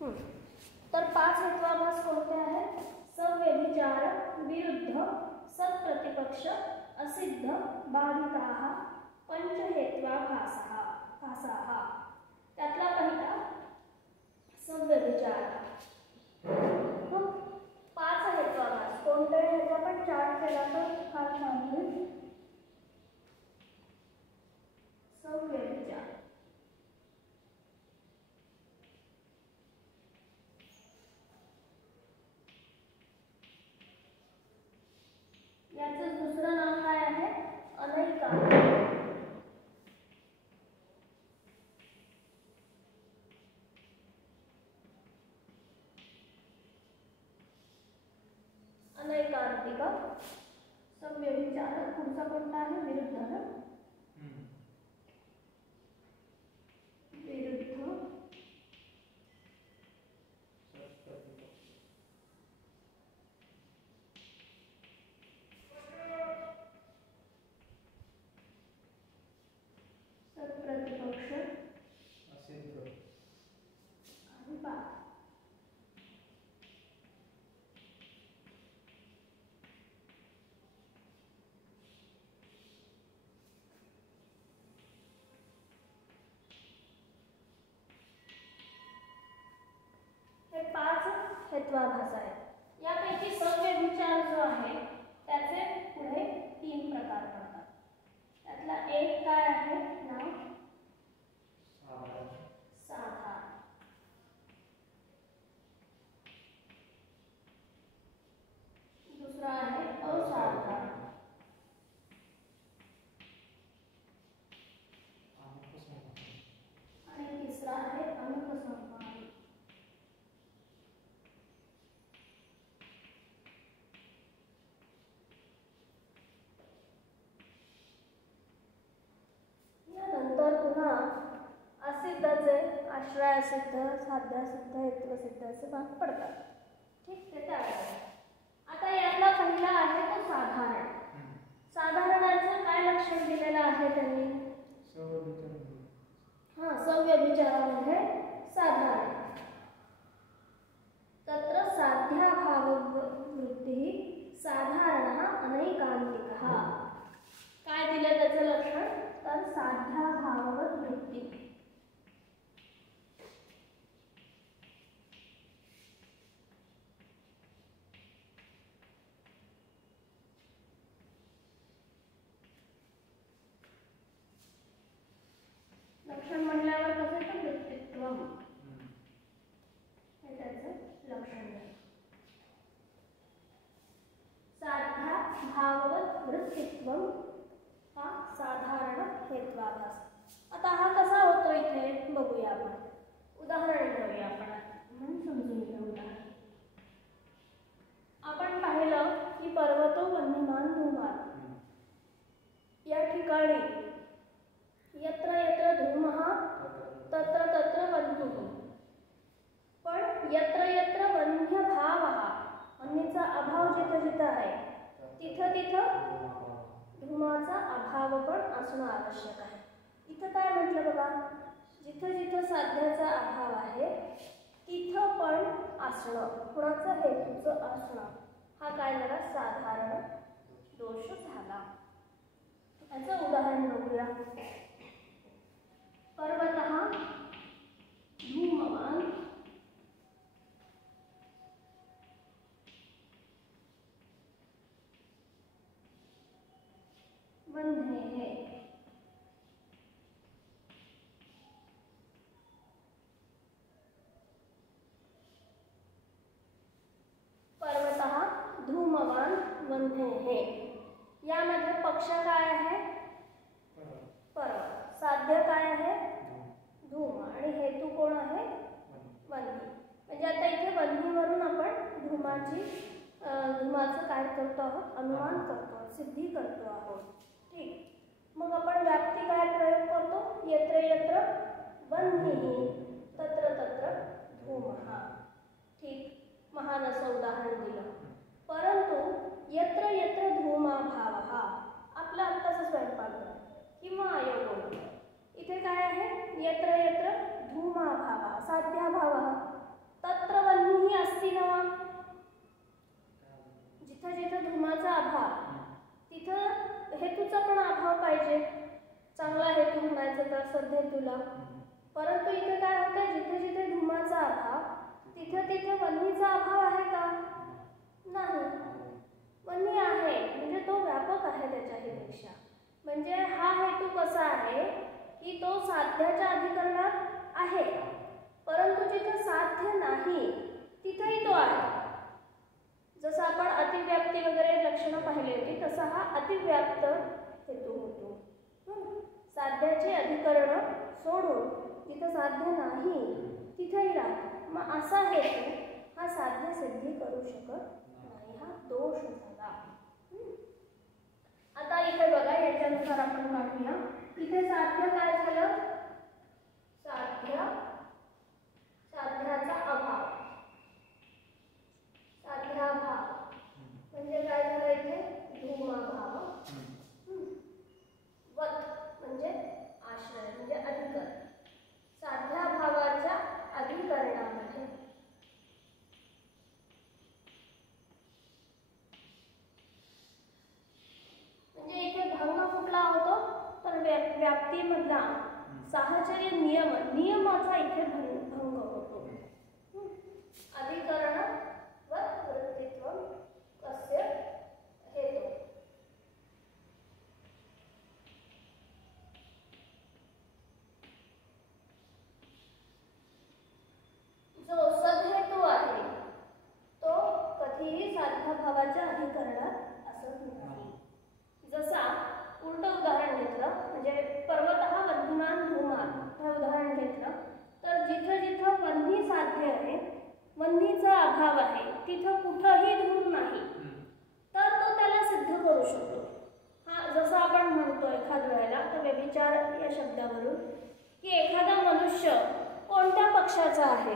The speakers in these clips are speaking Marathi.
तर 5 हेत्वाभास कोणते आहेत? सव्यभिचार, विरुद्ध, सत्प्रतिपक्ष, असिद्ध, बाधिताः, पंचहेत्वाभासः। त्यातला पहिला सव्यभिचार। 5 हेत्वाभास कोणते ह्याचा आपण चार्ट केला तर फार छान होईल। सव्यभिचार, याचं दुसरं नाव काय आहे? अनैकांतिक। अनैकांतिक सव्यभिचार। पुढचा कोणता आहे? विरुद्ध ना? विरुद्ध, सत्प्रतिपक्ष, असिद्ध आणि बाधित। हे 5 हेत्वाभास आहेत। यापैकी सव्यभिचार जो आहे त्याचे पुढे 3 प्रकार पडतात। त्यातला एक काय आहे? नाव साधारण। दुसरा आहे असाधारण आणि तिसरा आहे अनुपसंहार। यानंतर पुन्हा असिद्धचे आश्रयासिद्ध, साध्यासिद्ध, हेत्वसिद्ध असे भाग पडतात। ठीक, ते त्यावेळेस। आता यातला पहिला आहे तो साधारण। साधारणाचं काय लक्षण दिलेलं आहे त्यांनी? सव्यभिचारामध्ये साधारण। तत्र साध्याभाववृत्तिः साधारणः अनैकांतिकः। काय दिलं त्याचं लक्षण? तर साध्याभाववत वृत्ती। लक्षण म्हणल्यावर कसं तर वृत्तित्व हे त्याचं लक्षण आहे। साध्याभाववत वृत्तित्व हा साधारण हेत्वाभास। आता हा कसा होतो इथे बघूया आपण। उदाहरण घेऊया आपण म्हणून समजून घेऊया। आपण पाहिलं की पर्वतो वन्यमान धूमार या ठिकाणी यत्र यत्र धूमः तत्र तत्र वह्निः, पण यत्र यत्र वन्य भावः, वन्यचा अभाव जिथं जिथं आहे तिथं तिथं धूमाचा अभाव पण असणं आवश्यक आहे। इथं काय म्हटलं बघा? जिथं जिथं साध्याचा अभाव आहे तिथं पण असणं, कुणाचं? हेतूचं असणं। हा काय झाला? साधारण दोष झाला। याचं उदाहरण बघूया। पर्वतः धूमवान वह्नेः। पर्वतः धूमवान वह्नेः। यामध्ये पक्ष काय आहे? पर्वत। साध्य काय आहे? धूम। आणि हेतू कोण आहे? वन्नी। म्हणजे आता इथे वन्नीवरून आपण धूमाचं काय करतो आहोत? अनुमान करतो, सिद्धी करतो आहोत। ठीक, मग आपण व्याप्ती काय प्रयोग करतो? यत्र यत्र वह्निः तत्र तत्र धूमः। ठीक, महान असं उदाहरण दिलं। परंतु यत्र यत्र धूमाभावः आपला आत्ताचा स्वयंपाक किंवा आयोग इथे काय आहे? यत्र यत्र धूमाभावः साध्याभावः, व्याप्त हेतू होतो. साध्याचे अधिकरण सोडून जिथं साध्य नाही तिथेही राहतो. मग असा हेतू हा साध्य सिद्धी करू शकत नाही, हा दोष झाला. आता इथे बघा, याच्यानुसार आपण काढूया. इथे साध्य काय झालं? साध्याचा अभाव. साध्याभाव म्हणजे काय झालं? इथे धूमाभाव. वत म्हणजे आश्रय म्हणजे अधिकरण. साध्याभावाच्या अधिकरणामध्ये म्हणजे इथे भंग कुठला होतो? तर व्याप्तीमधला साहचर्य नियमाचा इथे भंग होतो. अधिकरण व वृत्तित्व कस्य हेतु. जो सदहेतू आहे तो कधीही साध्याभावाच्या अधिकरणात असत नाही. जसा उलट उदाहरण घेतलं म्हणजे पर्वत हा वन्यमान धूमान हे उदाहरण घेतलं तर जिथं जिथं वन्ही साध्य आहे, वन्हीचा अभाव आहे, तिथं कुठंही धूम नाही, तर तो त्याला सिद्ध करू शकतो. हा जसं आपण म्हणतो एखाद्या वेळेला तर व्यभिचार या शब्दावरून की एखादा मनुष्य कोणत्या पक्षाचा आहे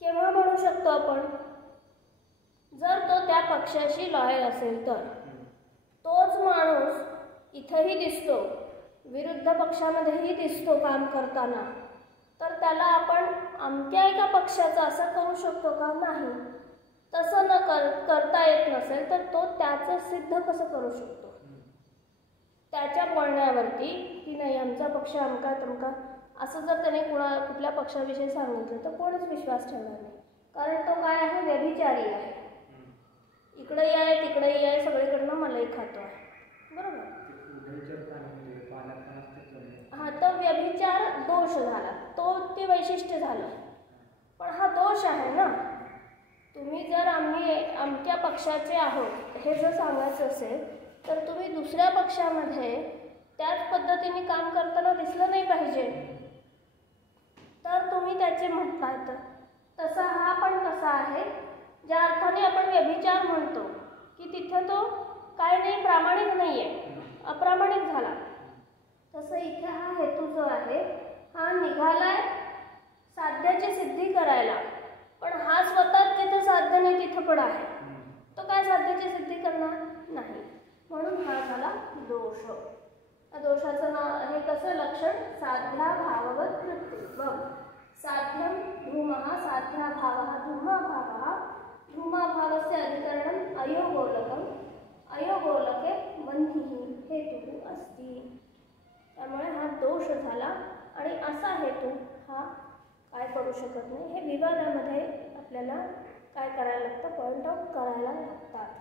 केव्हा म्हणू शकतो आपण? जर तो त्या पक्षाशी लॉयल असेल तर. तोच माणूस इथंही दिसतो, विरुद्ध पक्षामध्येही दिसतो काम करताना, तर त्याला आपण अमक्या एका पक्षाचा असं करू शकतो का? नाही. तसं न करता येत नसेल तर तो त्याचं सिद्ध कसं करू शकतो? त्याच्या बोलण्यावरती की नाही आमचा पक्ष अमका तमका असं जर त्याने कुठल्या पक्षाविषयी सांगितलं तर कोणीच विश्वास ठेवणार नाही. कारण तो काय आहे? व्यभिचारी आहे. इकडेही आहे तिकडेही आहे, सगळीकडनं मलाही खातो आहे. बरोबर? हा, तर व्यभिचार दोष झाला, ते वैशिष्ट्य झालं. पण हा दोष आहे ना. तुम्ही जर आम्ही अमक्या पक्षाचे आहोत हे जर सांगायचं असेल तर तुम्ही दुसऱ्या पक्षामध्ये त्याच पद्धतीने काम करताना दिसलं नाही पाहिजे, तर तुम्ही त्याचे म्हणतात. तसा हा पण कसा आहे? ज्या अर्थाने आपण व्यभिचार म्हणतो की तिथं तो काय नाही, प्रामाणिक नाही आहे, अप्रामाणिक झाला. तसं इथे हा हेतू जो आहे हा निघालाय साध्याची सिद्धी करायला, पण हा स्वतःच जिथं साध्य नाही तिथं पण आहे, तो काय साध्याची सिद्धी करणार नाही. म्हणून हा झाला दोष. दोषाचं नाव हे कसं लक्षण? साध्या भाववत वृत्ती. साध्यम धूमः साध्याभावः धूमाभावः धूमाभावस्य अधिकरणम् अयोगोलकम् अयोगोलके वह्निः हेतुः अस्ति. त्यामुळे हा दोष झाला आणि असा हेतू हा काय करू शकत नाही. हे विवादामध्ये आपल्याला काय करायला लागतं? पॉइंट आउट करायला लागतात.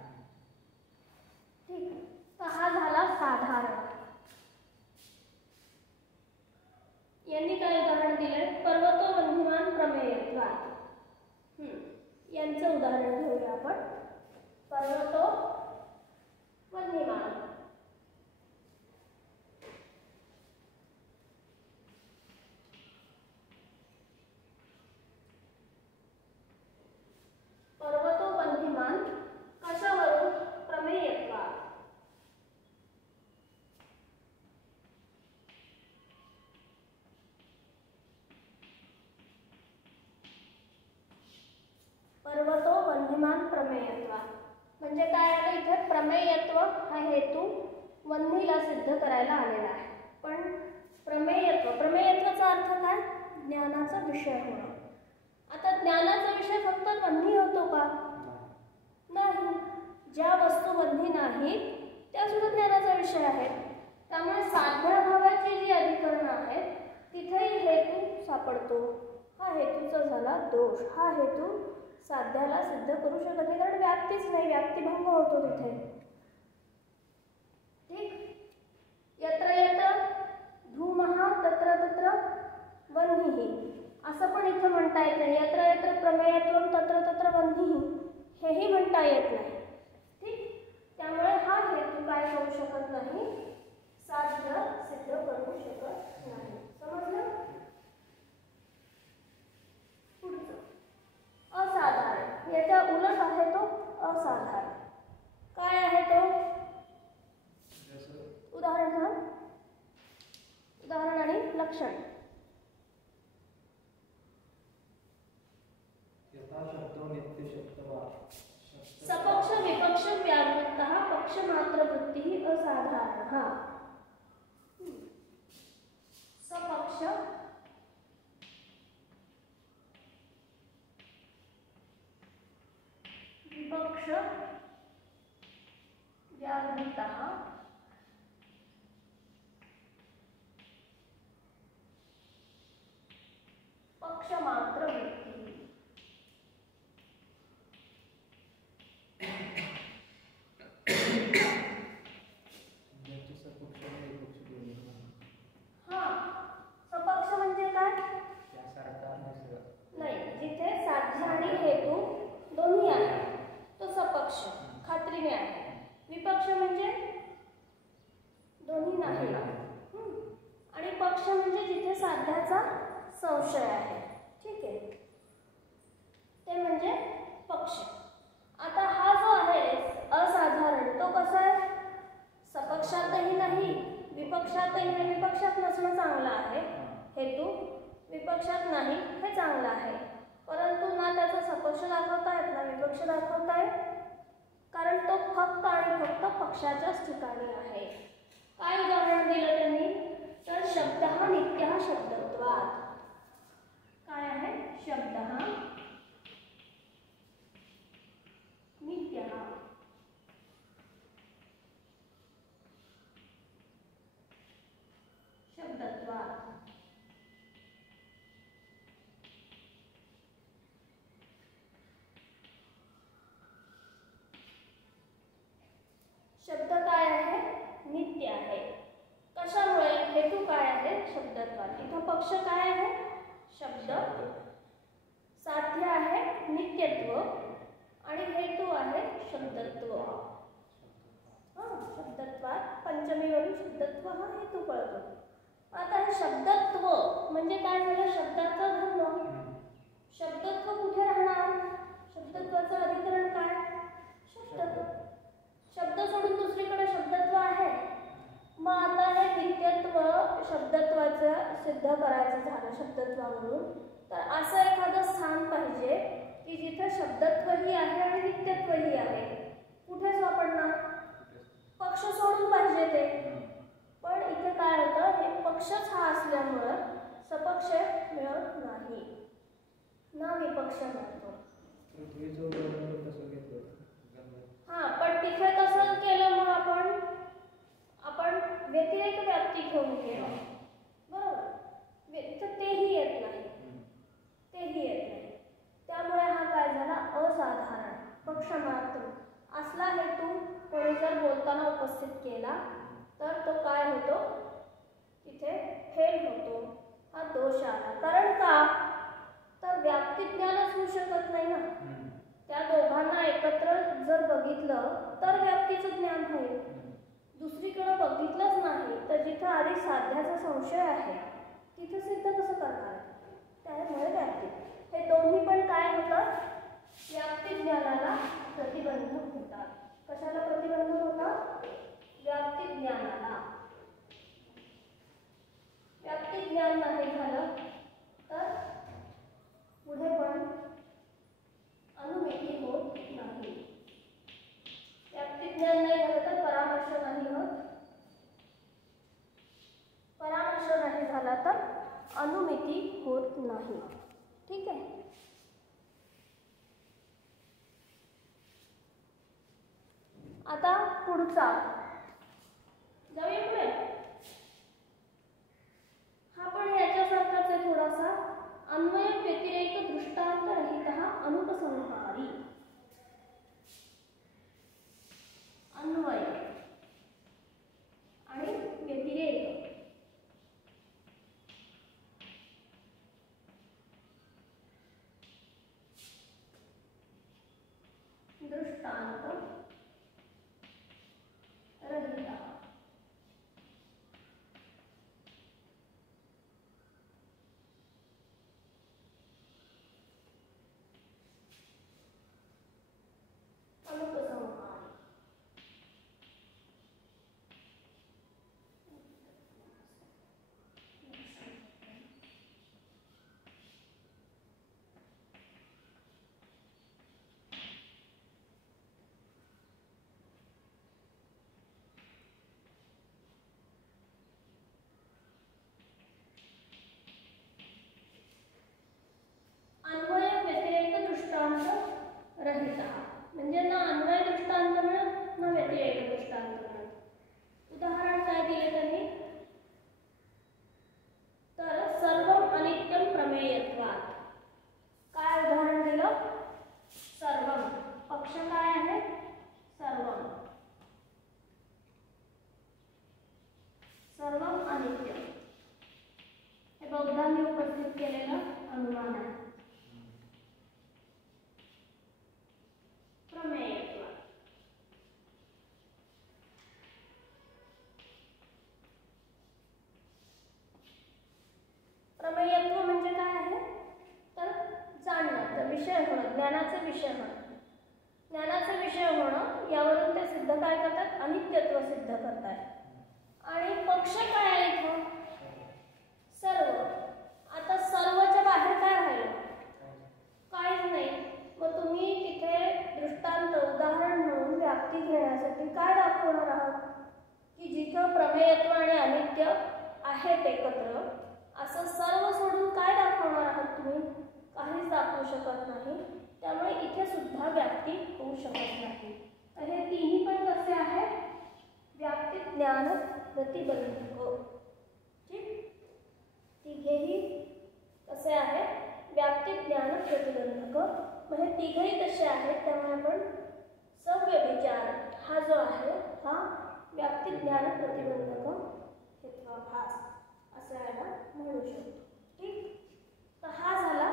ठीक. तर हा झाला साधारण. यांनी काय उदाहरण दिलंय? पर्वतो वन्यमान प्रमेयत्वात्. यांचं उदाहरण घेऊया आपण. पर्वतो वन्यमान. पर्वतो वन्यमान कशावरून? प्रमेयत्वात्. पर्वतो वन्यमान प्रमेयत्वात् म्हणजे काय आलं इथे? प्रमेयत्व हा हेतू वन्हीला सिद्ध करायला आलेला आहे. पण प्रमेयत्वाचा अर्थ काय? ज्ञानाचा विषय होणं. आता ज्ञानाचा विषय फक्त वन्ही होतो का? नाही. ज्या वस्तू वन्ही नाहीत त्या सुद्धा ज्ञानाचा विषय आहेत. त्यामुळे साध्याभावाची जी अधिकरणं आहेत तिथेही हेतू सापडतो. हा हेतूचा झाला दोष. हा हेतू साध्याला सिद्ध करू शकत नाही, कारण व्याप्तीच नाही, व्याप्तिभंग होतो तिथे. ठीक. यत्र यत्र धूमः तत्र तत्र वह्निः असं पण इथं म्हणता येत नाही. यत्र यत्र प्रमेयत्वं तत्र तत्र वह्निः हेही म्हणता येत नाही. ठीक. त्यामुळे हा हेतू काय करू शकत नाही, साध्य सिद्ध करू शकत नाही. समजलं? पुढचं असाधारण, याच्या उलट आहे तो असाधारण. काय आहे तो? उदाहरण सांग. उदाहरण आणि लक्षण. सपक्ष विपक्ष व्यावृत्तः पक्षमात्र वृत्तिः असाधारणः. सपक्ष विपक्ष व्यावृत्तः पक्षमात्र वृत्तिः. नाही, जिथे साध्य आणि हेतू दोन्ही आहे तो सपक्ष खात्रीने आहे. विपक्ष म्हणजे दोन्ही नाही. आणि पक्ष म्हणजे जिथे साध्याचा संशय आहे. ठीक आहे, ते म्हणजे पक्ष. आता हा जो आहे असाधारण तो कसा आहे? सपक्षातही नाही, विपक्षातही नाही. विपक्षात नसणं चांगलं आहे, हेतू विपक्षात नाही हे चांगलं आहे, परंतु ना त्याचा सपक्ष दाखवता येत ना विपक्ष दाखवता येत, कारण तो फक्त आणि फक्त पक्षाच्याच ठिकाणी आहे. काय उदाहरण दिलं त्यांनी? तर शब्द हा नित्य हा शब्दत्वात्. काय आहे? शब्द हा नित्य शब्दत्वात्. शब्द काय आहे? नित्य आहे. कशामुळे? हेतू काय आहे? शब्दत्वात्. इथं पक्ष काय आहे? शब्द. साध्य आहे नित्यत्व आणि हेतू आहे शब्दत्व. शब्दत्वात् पंचमीवरून शब्दत्व हा हेतू कळतो. आता हे शब्दत्व म्हणजे काय झालं? शब्दाचा धर्म. शब्दत्व कुठे राहणार? शब्दत्वाचं अधिकरण काय? शब्दत्व. शब्द सोडून दुसरीकडे शब्दत्व आहे. मग आता हे नित्यत्व शब्दत्वाचं सिद्ध करायचं झालं शब्दत्वावरून, तर असं एखादं स्थान पाहिजे की जिथे शब्दत्वही आहे आणि नित्यत्वही आहे. कुठे सापडणार? पक्ष सोडून पाहिजे ते. पण इथे काय होतं, हे पक्षच हा असल्यामुळं सपक्ष मिळत नाही, ना विपक्ष मिळतो. पण तिथे कसं केलं? मग आपण व्यतिरेक व्याप्ती घेऊन केलं, बरोबर? तेही येत नाही, तेही येत नाही. त्यामुळे हा काय झाला? असाधारण. पक्षमात्र असला हेतू कोणी जर बोलताना उपस्थित केला तर तो काय होतो? तिथे फेल होतो, हा दोष आला. कारण का? तर व्याप्ती ज्ञानच होऊ शकत नाही ना. त्या दोघांना एकत्र जर बघितलं तर व्याप्तीचं ज्ञान होईल. दुसरीकडे बघितलंच नाही तर जिथं आधी साध्याचा संशय आहे तिथं सिद्ध कसं करणार? त्यामुळे व्याप्ती. हे दोन्ही पण काय होतं? व्याप्ती ज्ञानाला प्रतिबंधक होतात. कशाला प्रतिबंधक होतात? व्याप्ती ज्ञानाला. व्याप्ती ज्ञान नाही झालं तर पुढे पण अनुमिती होत नाही. व्याप्ती ज्ञान नाही झालं तर परामर्श नाही होत. परामर्श नाही झाला तर अनुमिती होत नाही. ठीक आहे. आता पुढचा जाऊया पुढे. हा पण याच्यासारखाच आहे थोडासा. अन्वय व्यतिरेक दृष्टांत रहित अनुपसंहारी. अन्वय आणि व्यतिरेक दृष्टांत ज्ञानाचे विषय होणं. ज्ञानाचे विषय होणं यावरून ते सिद्ध काय करतात, अनित्यत्व सिद्ध करतात. आणि पक्ष काय आहे इथं, सर्व. आता सर्वच्या बाहेर काय राहिलं, काहीच नाही. मग तुम्ही तिथे दृष्टांत उदाहरण म्हणून व्याप्ती घेण्यासाठी काय दाखवणार आहात, की जिथं प्रमेयत्व आणि अनित्य आहेत एकत्र, असं सर्व सोडून काय दाखवणार आहात तुम्ही, काहीच दाखवू शकत नाही. त्यामुळे इथे सुद्धा व्याप्ती होऊ शकत नाही. तर हे तिन्ही पण कसे आहेत, व्याप्ती ज्ञान प्रतिबंधक. ठीक, तिघेही कसे आहेत, व्याप्ती ज्ञान प्रतिबंधक. म्हणजे तिघेही कसे आहेत, त्यामुळे आपण सव्यभिचार हा जो आहे हा व्याप्ती ज्ञान प्रतिबंधक हेत्वाभास असं याला म्हणू शकतो. ठीक, तर हा झाला